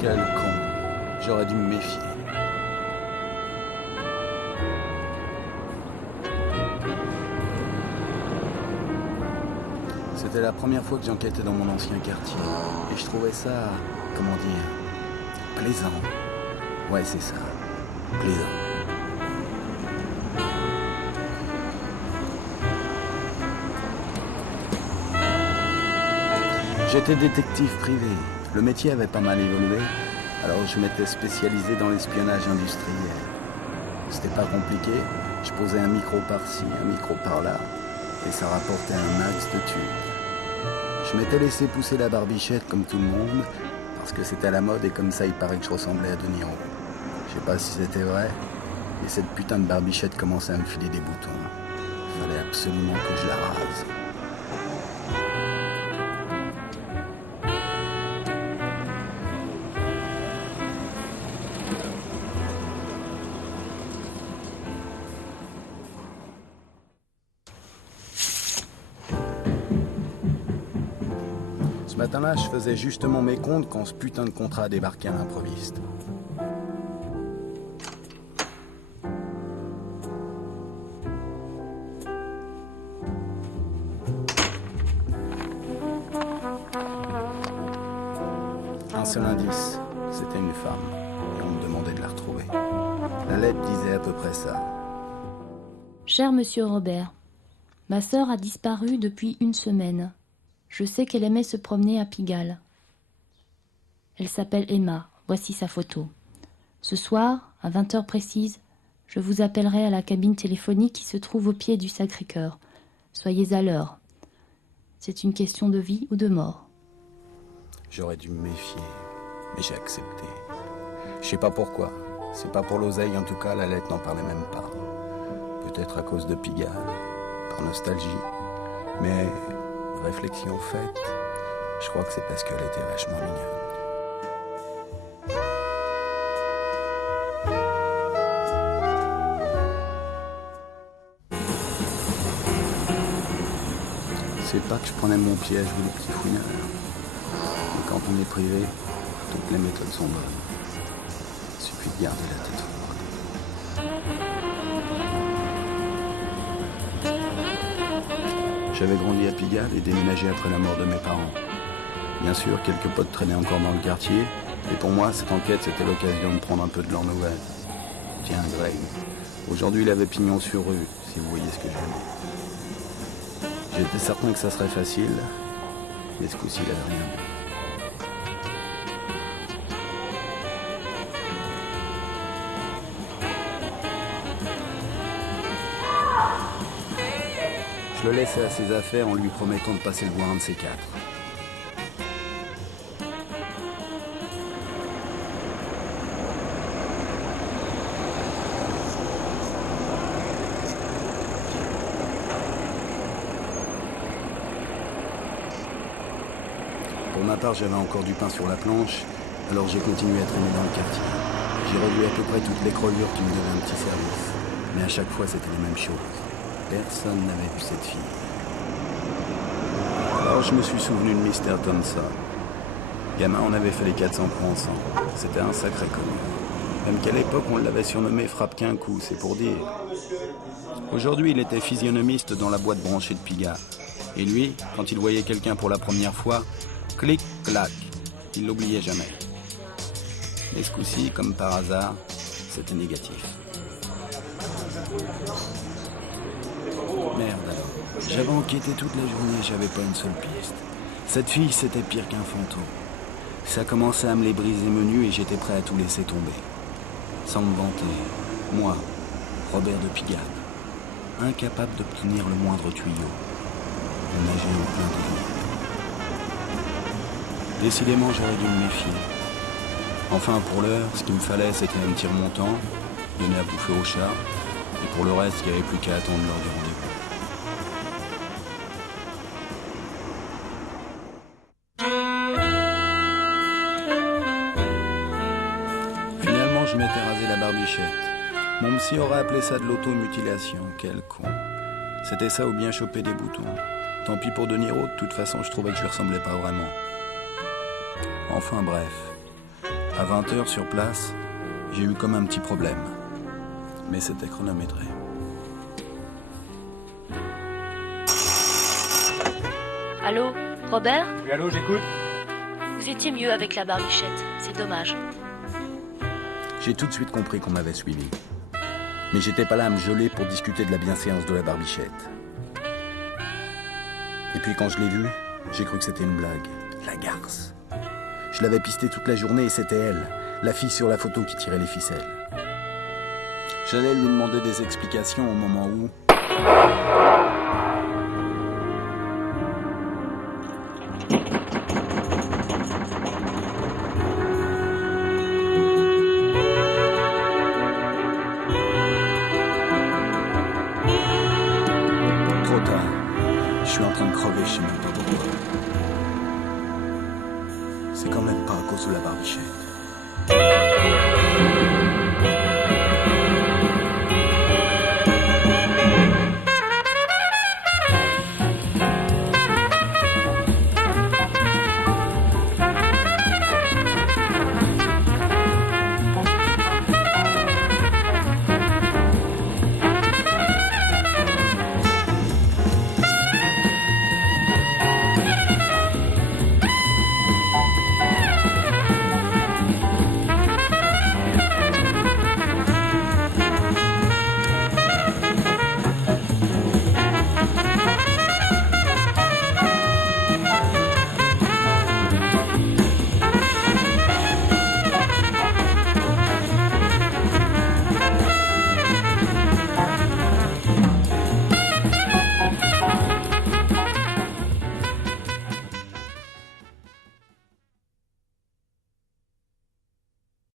Quel con. J'aurais dû me méfier. C'était la première fois que j'enquêtais dans mon ancien quartier. Et je trouvais ça, comment dire, plaisant. Ouais, c'est ça. Plaisant. J'étais détective privé. Le métier avait pas mal évolué, alors je m'étais spécialisé dans l'espionnage industriel. C'était pas compliqué, je posais un micro par-ci, un micro par-là, et ça rapportait un max de tubes. Je m'étais laissé pousser la barbichette comme tout le monde, parce que c'était à la mode et comme ça il paraît que je ressemblais à De Niro. Je sais pas si c'était vrai, mais cette putain de barbichette commençait à me filer des boutons. Il fallait absolument que je la rase. Ce matin-là, je faisais justement mes comptes quand ce putain de contrat a débarqué à l'improviste. Un seul indice, c'était une femme, et on me demandait de la retrouver. La lettre disait à peu près ça. Cher monsieur Robert, ma sœur a disparu depuis 1 semaine. Je sais qu'elle aimait se promener à Pigalle. Elle s'appelle Emma, voici sa photo. Ce soir, à 20h précises, je vous appellerai à la cabine téléphonique qui se trouve au pied du Sacré-Cœur. Soyez à l'heure. C'est une question de vie ou de mort. J'aurais dû me méfier, mais j'ai accepté. Je sais pas pourquoi. C'est pas pour l'oseille, en tout cas, la lettre n'en parlait même pas. Peut-être à cause de Pigalle, par nostalgie. Mais, réflexion faite, je crois que c'est parce qu'elle était vachement mignonne. C'est pas que je prenais mon piège ou les petits fouineurs. Mais quand on est privé, toutes les méthodes sont bonnes. Il suffit de garder la tête froide. J'avais grandi à Pigalle et déménagé après la mort de mes parents. Bien sûr, quelques potes traînaient encore dans le quartier, et pour moi, cette enquête, c'était l'occasion de prendre un peu de leurs nouvelles. Tiens, Greg, aujourd'hui, il avait pignon sur rue, si vous voyez ce que je veux dire. J'étais certain que ça serait facile, mais ce coup-ci, il avait rien vu. Je le laissais à ses affaires en lui promettant de passer le voir un de ces quatre. Pour ma part, j'avais encore du pain sur la planche, alors j'ai continué à traîner dans le quartier. J'ai revu à peu près toutes les crevures qui me devaient un petit service. Mais à chaque fois, c'était les mêmes choses. Personne n'avait vu cette fille. Alors je me suis souvenu de Mr. Thompson. Gamin, on avait fait les 400 coups ensemble. C'était un sacré connu. Même qu'à l'époque, on l'avait surnommé Frappe qu'un coup, c'est pour dire. Aujourd'hui, il était physionomiste dans la boîte branchée de Pigalle. Et lui, quand il voyait quelqu'un pour la première fois, clic, clac, il l'oubliait jamais. Mais ce coup-ci, comme par hasard, c'était négatif. Merde alors. J'avais enquêté toute la journée et j'avais pas une seule piste. Cette fille, c'était pire qu'un fantôme. Ça commençait à me les briser menus et j'étais prêt à tout laisser tomber. Sans me vanter, moi, Robert de Pigalle, incapable d'obtenir le moindre tuyau. On nageait en plein délire. Décidément, j'aurais dû me méfier. Enfin, pour l'heure, ce qu'il me fallait, c'était un petit remontant, donner à bouffer au chat, et pour le reste, il n'y avait plus qu'à attendre l'heure du rendez-vous. Finalement, je m'étais rasé la barbichette. Mon psy aurait appelé ça de l'automutilation, quel con. C'était ça ou bien choper des boutons. Tant pis pour De Niro, de toute façon, je trouvais que je lui ressemblais pas vraiment. Enfin bref, À 20h sur place, j'ai eu comme un petit problème. Mais c'était chronométré. Allô, Robert? Oui, allô, j'écoute. Vous étiez mieux avec la barbichette, c'est dommage. J'ai tout de suite compris qu'on m'avait suivi. Mais j'étais pas là à me geler pour discuter de la bienséance de la barbichette. Et puis quand je l'ai vue, j'ai cru que c'était une blague. La garce. Je l'avais pistée toute la journée et c'était elle, la fille sur la photo qui tirait les ficelles. J'allais lui demander des explications au moment où... Trop tard. Je suis en train de crever, je sais même pas pourquoi. C'est quand même pas à cause de la barbichette.